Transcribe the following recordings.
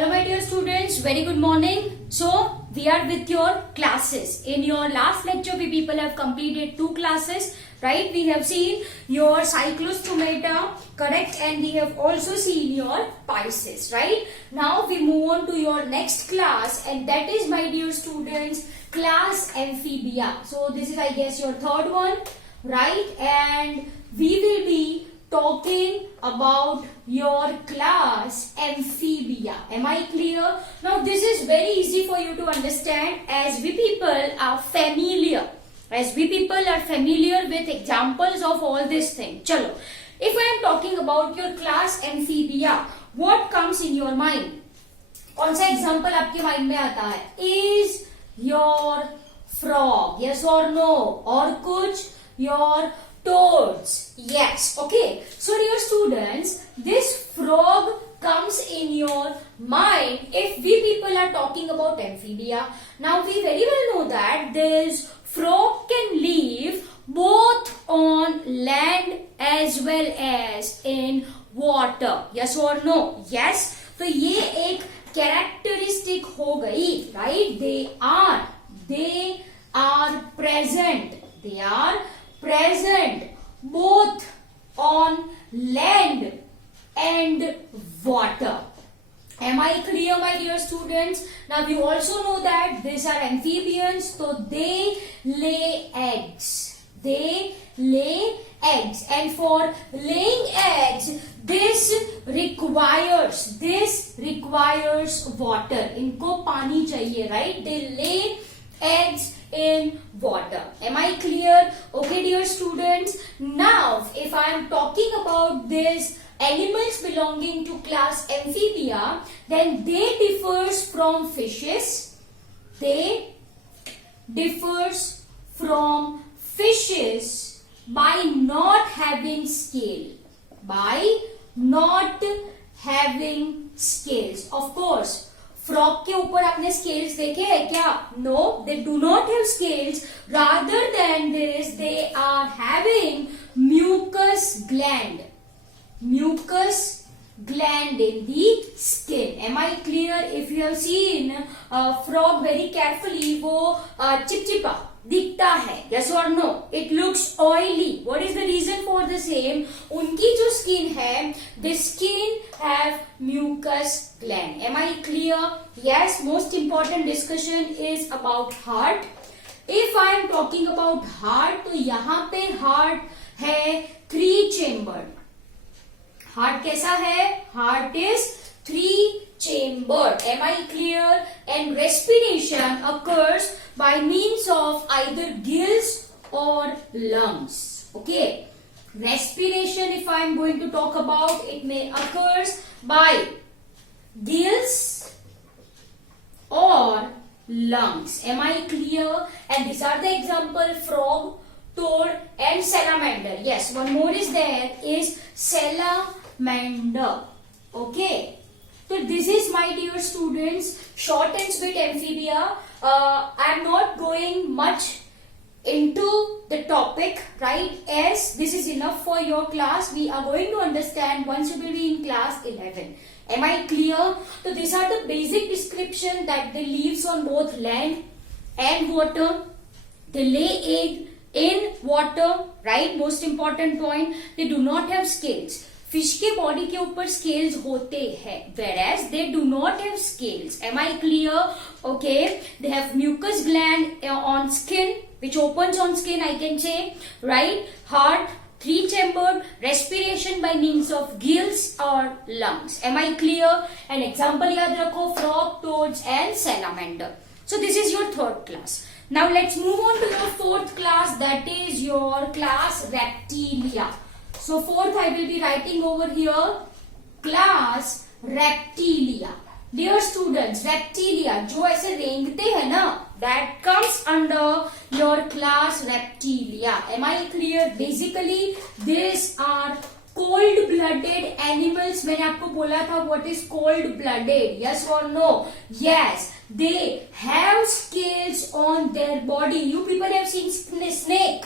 Hello my dear students, very good morning. So we are with your classes. In your last lecture we people have completed 2 classes, right? We have seen your cyclostomata, correct, and we have also seen your Pisces, right? Now we move on to your next class, and that is, my dear students, class Amphibia. So this is, I guess, your third one, right? And we will be talking about your class Amphibia. Am I clear? Now this is very easy for you to understand, as we people are familiar. As we people are familiar with examples of all this thing. Chalo. If I am talking about your class Amphibia, what comes in your mind? कौन सा example आपके mind में आता है? Is your frog? Yes or no? और कुछ? Your toads? Yes. Okay. So dear students, this frog comes in your mind if we people are talking about Amphibia. Now we very well know that this frog can live both on land as well as in water. Yes or no? Yes. तो ये एक characteristic हो गई, right? They are present. They are present both on land and water. Am I clear, my dear students? Now you also know that these are amphibians, so they lay eggs. They lay eggs, and for laying eggs, this requires water. इनको पानी चाहिए, right? They lay eggs in water. Am I clear? Okay, dear students. Now, if I am talking about these animals belonging to class Amphibia, then they differs from fishes. They differs from fishes by not having scale. By not having scales. Of course, frog के ऊपर आपने scales देखे हैं क्या? No, they do not have scales. Rather than this, they are having mucus gland. Mucus gland in the skin. Am I clear? If you have seen frog very carefully, वो चिपचिपा दिखता है. Yes or no? It looks oily. What is the reason for the same? उनकी जो skin है, the skin have mucus gland. Am I clear? Yes. Most important discussion is about heart. If I am talking about heart, तो यहाँ पे heart है 3 chambered. Heart कैसा है? Heart is 3 chambered. Am I clear? And respiration occurs by means of either gills or lungs. Okay. Respiration, if I am going to talk about, it may occurs by gills or lungs. Am I clear? And these are the example: frog, toad and salamander. Yes, one more is there, is salamander. Okay. So this is, my dear students, short and sweet Amphibia. I am not going much into the topic, right? As this is enough for your class. We are going to understand once you will be in class 11. Am I clear? So these are the basic description that they lives on both land and water. They lay egg in water, right? Most important point, they do not have scales. Fish के body के ऊपर scales होते हैं, whereas they do not have scales. Am I clear? Okay. They have mucus gland on skin, which opens on skin, I can say, right? Heart 3 chambered, respiration by means of gills or lungs. Am I clear? And example याद रखो: frog, toads and salamander. So this is your third class. Now let's move on to your fourth class, that is your class Reptilia. So fourth I will be writing over here, class Reptilia. Dear students, Reptilia जो ऐसे रेंगते हैं ना, that comes under your class Reptilia. Am I clear? Basically these are cold blooded animals. मैंने आपको बोला था what is cold blooded. Yes or no? Yes. They have scales on their body. You people have seen snake.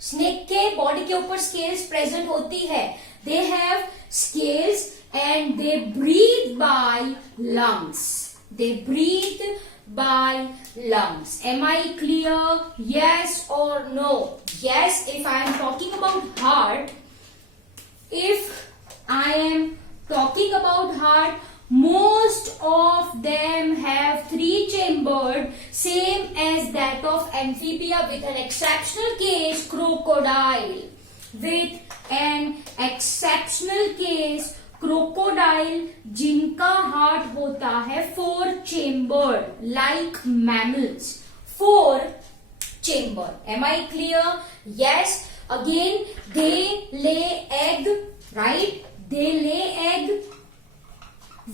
Snake के body के ऊपर scales present होती है. They have scales and they breathe by lungs. They breathe by lungs. Am I clear? Yes or no? Yes, if I am talking about heart, if I am talking about heart, most of them have 3-chambered, same as that of amphibia, with an exceptional case crocodile. With an exceptional case crocodile, जिनका heart होता है 4-chambered, like mammals. 4-chambered. Am I clear? Yes. Again, they lay egg, right? They lay egg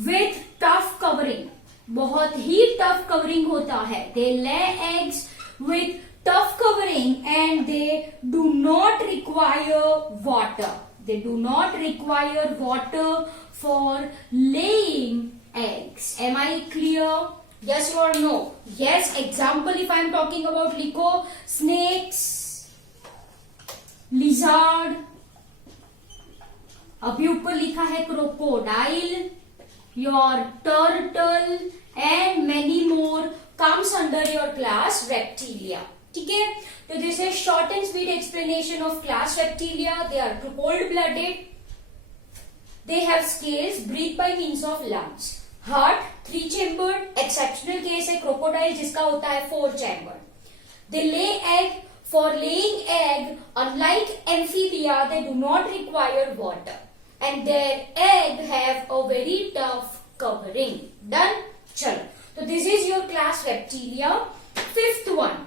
with tough covering. बहुत ही tough covering होता है. They lay eggs with tough covering and they do not require water. They do not require water for laying eggs. Am I clear? Yes or no? Yes. Example, if I am talking about lico, snakes, lizard, अभी ऊपर लिखा है crocodile, your turtle and many more comes under your class reptilia. ठीक है, तो this is short and sweet explanation of class reptilia. They are cold-blooded. They have scales, breathe by means of lungs. Heart 3-chambered. Exceptional case है crocodile जिसका होता है 4-chambered. They lay egg. For laying egg, unlike amphibia, they do not require water, and their egg have a very tough covering. Done? चलो, so this is your class reptilia. 5th one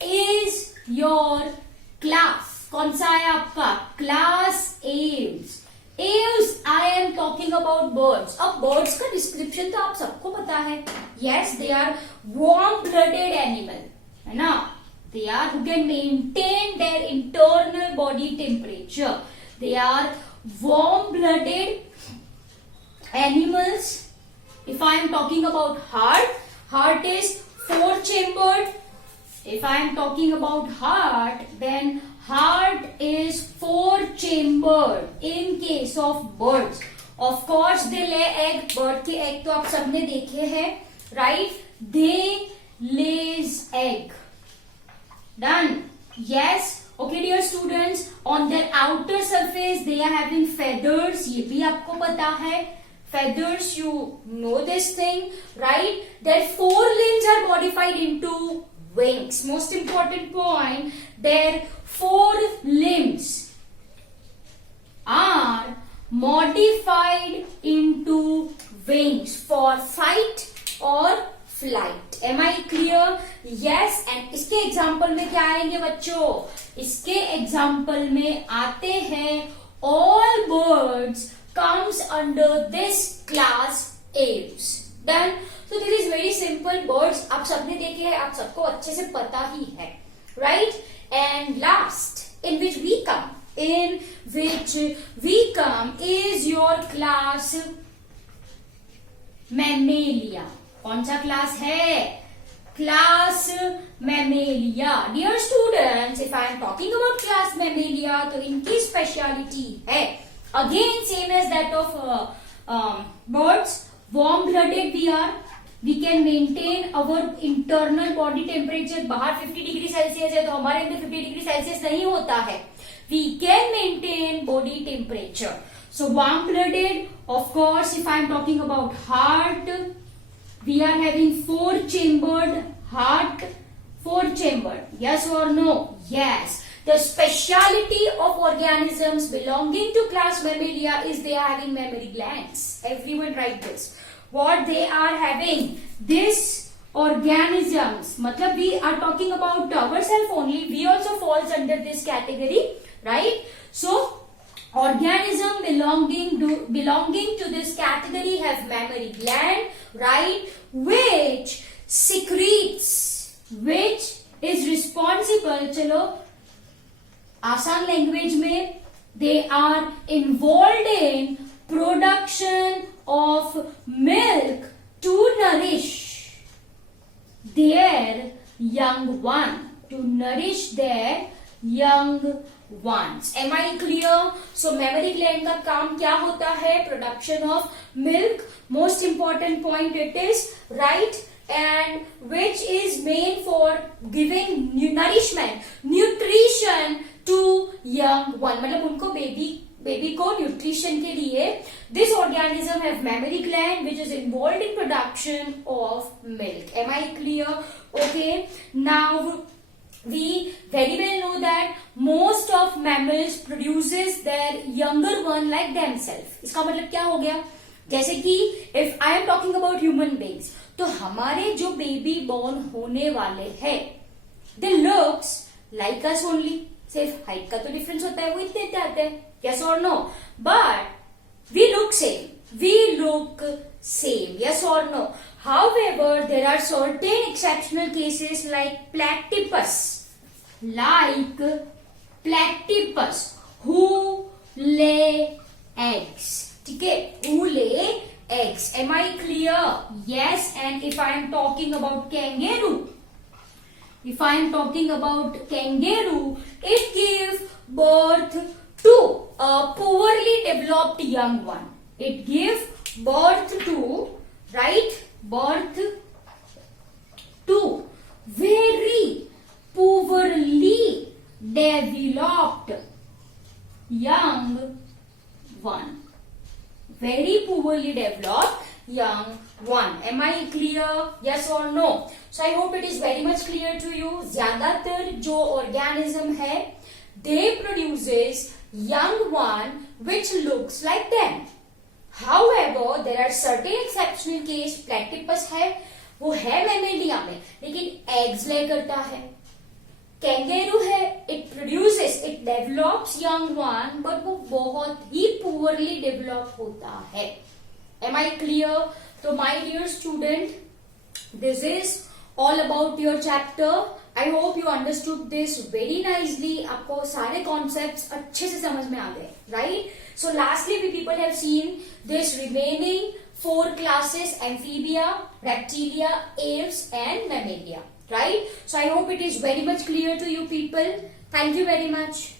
is your class. कौन सा है आपका? Class aves. Aves, I am talking about birds. अब birds का description तो आप सबको पता है. Yes, they are warm-blooded animal, है ना? They are who can maintain their internal body temperature. They are warm-blooded animals. If I am talking about heart, heart is 4-chambered. If I am talking about heart, then heart is 4-chambered in case of birds. Of course, they lay egg. Bird के egg तो आप सबने देखे हैं, right? They lays egg. Done? Yes. Okay, dear students. On their outer surface, they are having feathers. ये भी आपको पता है. Feathers, you know this thing, right? Their 4 limbs are modified into wings. Most important point, their 4 limbs are modified into wings for fight or flight. Am I clear? Yes. And इसके example में क्या आएंगे बच्चों? इसके example में आते हैं all birds comes under this class aves. Done? So this is very simple. Birds आप सबने देखे हैं, आप सबको अच्छे से पता ही है, right? And last, in which we come is your class mammalia. कौन सा क्लास है? Class mammalia. Dear students, if I am talking about class mammalia, तो इनकी speciality है again same as that of birds. Warm-blooded we are. We can maintain our internal body temperature. बाहर 50 degree Celsius है तो हमारे अंदर 50 degree Celsius नहीं होता है. We can maintain body temperature. So warm-blooded, of course, if I am talking about heart, we are having 4-chambered heart. 4-chambered. Yes or no? Yes. The speciality of organisms belonging to class mammalia is they are having mammary glands. Everyone write this. What they are having? This organisms. मतलब we are talking about ourselves only. We also falls under this category, right? So organism belonging to this category have mammary gland, right? Which secretes, which is responsible. चलो आसान language में they are involved in production of milk to nourish their young one. To nourish their young once. Am I clear? So mammary gland का काम क्या होता है? Production of milk. Most important point it is, right? And which is main for giving nourishment, nutrition to young one. मतलब उनको baby को nutrition के लिए this organism have mammary gland which is involved in production of milk. Am I clear? Okay. Now we very well know that most of mammals produces their younger one like themselves. इसका मतलब क्या हो गया? जैसे कि if I am talking about human beings, तो हमारे जो बेबी बॉर्न होने वाले हैं they looks like us only. सिर्फ हाइट का तो डिफरेंस होता है, वो इतने आते हैं. Yes or no? But we look same. We look same. Yes or no? However, there are certain exceptional cases like platypus. Who lay eggs. ठीक है? Who lay eggs. Am I clear? Yes. And if I am talking about kangaroo, it gives birth to a poorly developed young one. It gives birth to very poorly developed young one. Very poorly developed young one. Am I clear? Yes or no? So I hope it is very much clear to you. ज्यादातर जो organism है, they produces young one which looks like them. However, there are certain exceptional case. Platypus है, वो है mammalia में, लेकिन eggs lay करता है. Kangaroo है, it develops young one, but वो बहुत ही poorly develop होता है. Am I clear? So my dear student, this is all about your chapter. I hope you understood this very nicely. आपको सारे concepts अच्छे से समझ में आ गए, right? So lastly, we people have seen this remaining 4 classes: amphibia, reptilia, aves, and mammalia, right? So I hope it is very much clear to you people. Thank you very much.